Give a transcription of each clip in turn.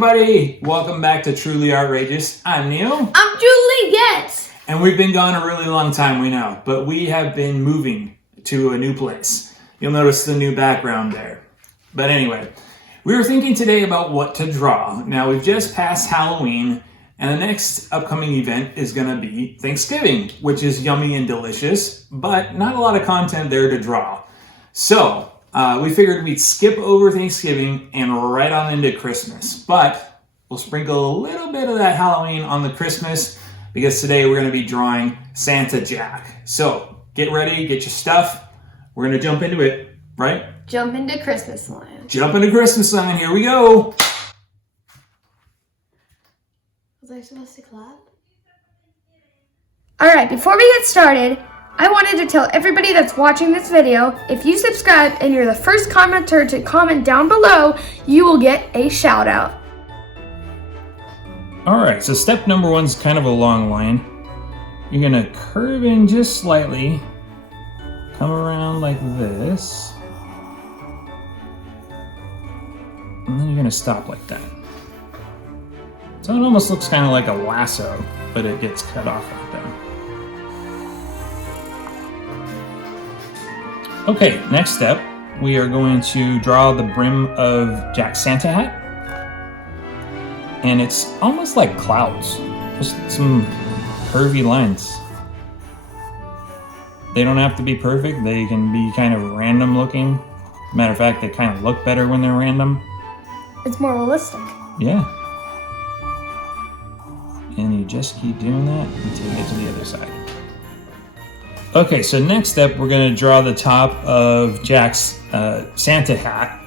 everybody! Welcome back to Truly Outrageous. I'm Neil. I'm Julie Getz. And we've been gone a really long time, we know, but we have been moving to a new place. You'll notice the new background there. But anyway, we were thinking today about what to draw. Now, we've just passed Halloween, and the next upcoming event is going to be Thanksgiving, which is yummy and delicious, but not a lot of content there to draw. So, we figured we'd skip over Thanksgiving and right on into Christmas. But we'll sprinkle a little bit of that Halloween on the Christmas because today we're going to be drawing Santa Jack. So, get ready, get your stuff. We're going to jump into it, right? Jump into Christmas land. Jump into Christmas land. Here we go. Was I supposed to clap? Alright, before we get started, I wanted to tell everybody that's watching this video, if you subscribe and you're the first commenter to comment down below, you will get a shout out. Alright, so step number one is kind of a long line. You're going to curve in just slightly, come around like this, and then you're going to stop like that. So it almost looks kind of like a lasso, but it gets cut off like that. Okay, next step, we are going to draw the brim of Jack's Santa hat. And it's almost like clouds, just some curvy lines. They don't have to be perfect, they can be kind of random looking. Matter of fact, they kind of look better when they're random. It's more realistic. Yeah. And you just keep doing that until you get to the other side. Okay, so next step, we're going to draw the top of Jack's Santa hat,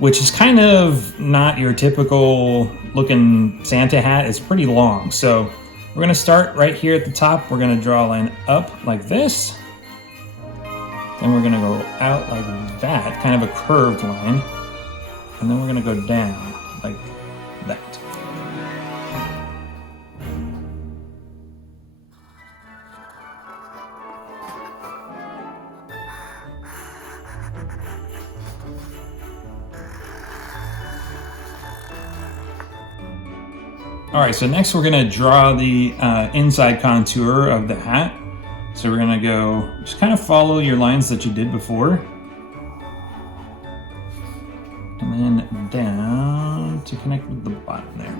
which is kind of not your typical looking Santa hat. It's pretty long. So we're going to start right here at the top. We're going to draw a line up like this. Then we're going to go out like that, kind of a curved line. And then we're going to go down like that. All right, so next we're gonna draw the inside contour of the hat. So we're gonna go, just kind of follow your lines that you did before. And then down to connect with the bottom there.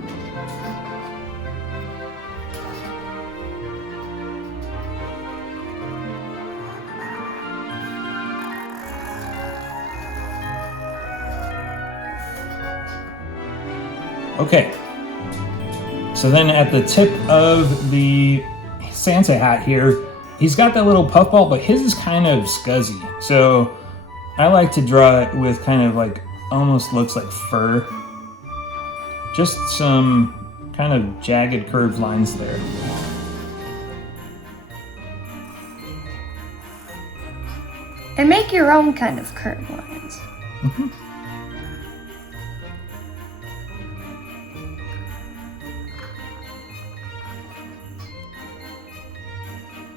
Okay. So then at the tip of the Santa hat here, he's got that little puffball, but his is kind of scuzzy. So I like to draw it with kind of like, almost looks like fur. Just some kind of jagged curved lines there. And make your own kind of curved lines. Mm-hmm.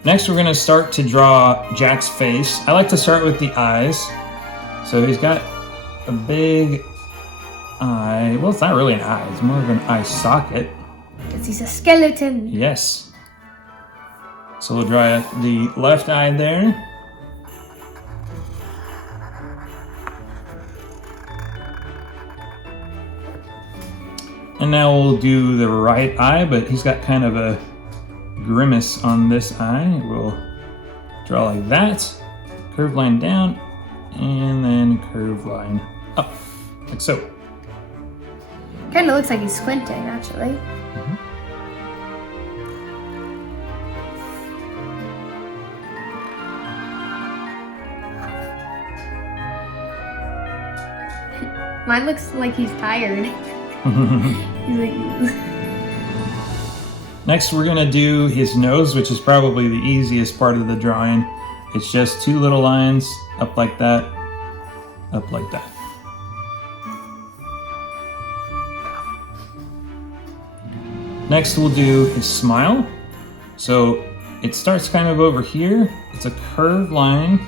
Next, we're going to start to draw Jack's face. I like to start with the eyes. So he's got a big eye. Well, it's not really an eye. It's more of an eye socket. Because he's a skeleton. Yes. So we'll draw the left eye there. And now we'll do the right eye, but he's got kind of a grimace on this eye. We'll draw like that, curved line down, and then curved line up, like so. Kind of looks like he's squinting, actually. Mm-hmm. Mine looks like he's tired. He's like... Next, we're gonna do his nose, which is probably the easiest part of the drawing. It's just two little lines, up like that, up like that. Next, we'll do his smile. So it starts kind of over here. It's a curved line,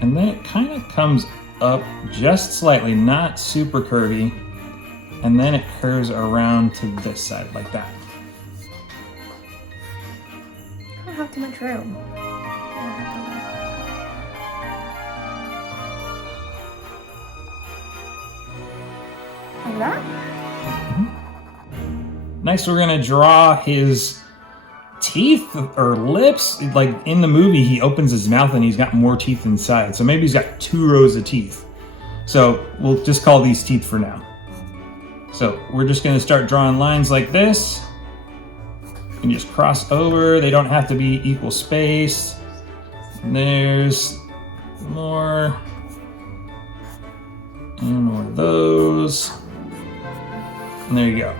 and then it kind of comes up just slightly, not super curvy. and then it curves around to this side like that. I don't have too much room. Like that? Next, we're gonna draw his teeth or lips. Like in the movie, he opens his mouth and he's got more teeth inside. So maybe he's got 2 rows of teeth. So we'll just call these teeth for now. So we're just gonna start drawing lines like this. And just cross over. They don't have to be equal spaced. There's more. And more of those. And there you go.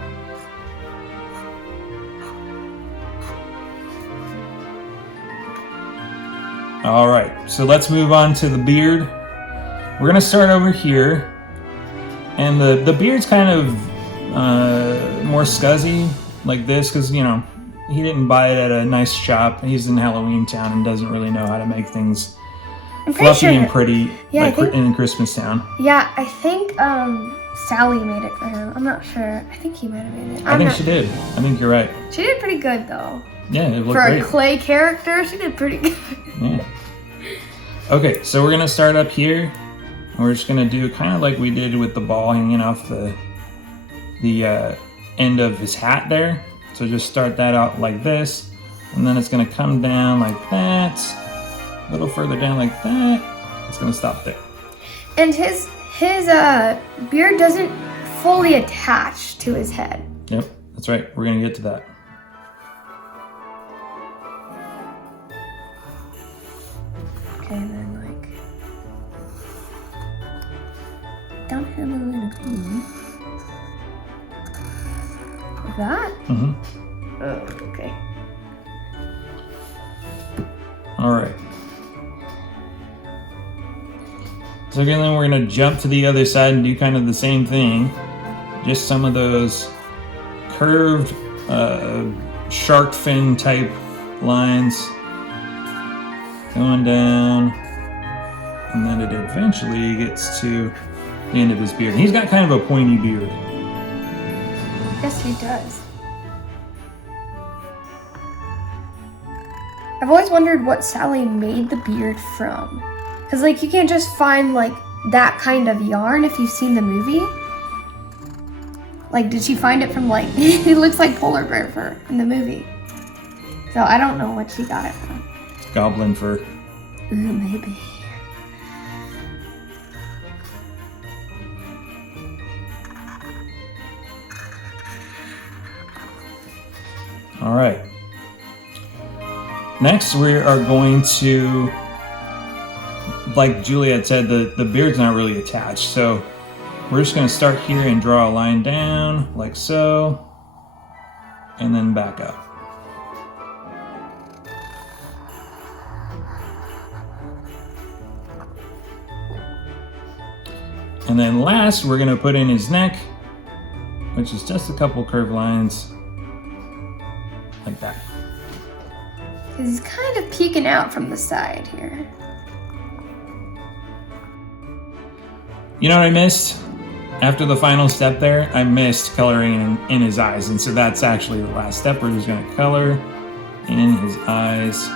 All right, so let's move on to the beard. We're gonna start over here. And the beard's kind of more scuzzy like this because, you know, he didn't buy it at a nice shop. He's in Halloween Town and doesn't really know how to make things fluffy and pretty in Christmas Town. Yeah, I think Sally made it for him. I'm not sure. I think he might have made it. I think she did. I think you're right. She did pretty good though. Yeah, it looked for great. A clay character, she did pretty good. Yeah. Okay, so we're gonna start up here. And we're just gonna do kind of like we did with the ball hanging off the end of his hat there. So just start that out like this, and then it's gonna come down like that. A little further down like that. It's gonna stop there. And his beard doesn't fully attach to his head. Yep, that's right. We're gonna get to that. Okay, and then don't have a little glue. Like that? Mm-hmm. Oh, okay. All right. So again, then we're gonna jump to the other side and do kind of the same thing. Just some of those curved shark fin type lines going down, and then it eventually gets to the end of his beard. And he's got kind of a pointy beard. Yes, he does. I've always wondered what Sally made the beard from. Because, like, you can't just find, like, that kind of yarn if you've seen the movie. Like, did she find it from, like, it looks like polar bear fur in the movie. So I don't know what she got it from. Goblin fur. Maybe. All right. Next, we are going to, like Juliet said, the beard's not really attached. So we're just going to start here and draw a line down like so, and then back up. And then last, we're going to put in his neck, which is just a couple curved lines like that. Because he's kind of peeking out from the side here. You know what I missed? After the final step there, I missed coloring in his eyes. And so that's actually the last step. We're just going to color in his eyes.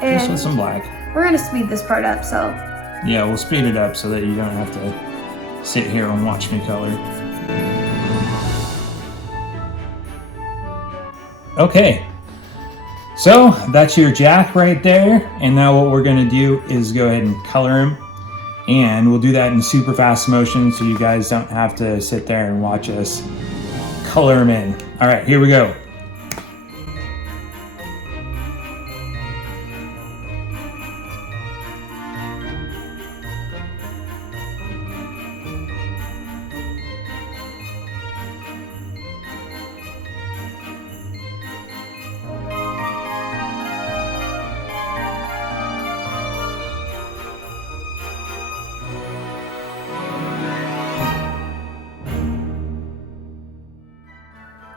And just with some black. We're going to speed this part up, so. Yeah, we'll speed it up so that you don't have to sit here and watch me color. Okay. So that's your Jack right there. And now what we're going to do is go ahead and color him. And we'll do that in super fast motion so you guys don't have to sit there and watch us color him in. All right, here we go.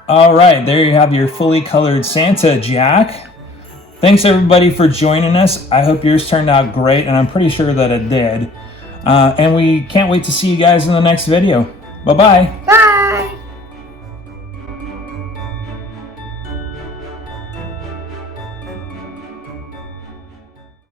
All right, there you have your fully colored Santa Jack. Thanks everybody for joining us. I hope yours turned out great, and I'm pretty sure that it did. And we can't wait to see you guys in the next video. Bye-bye. Bye! Bye.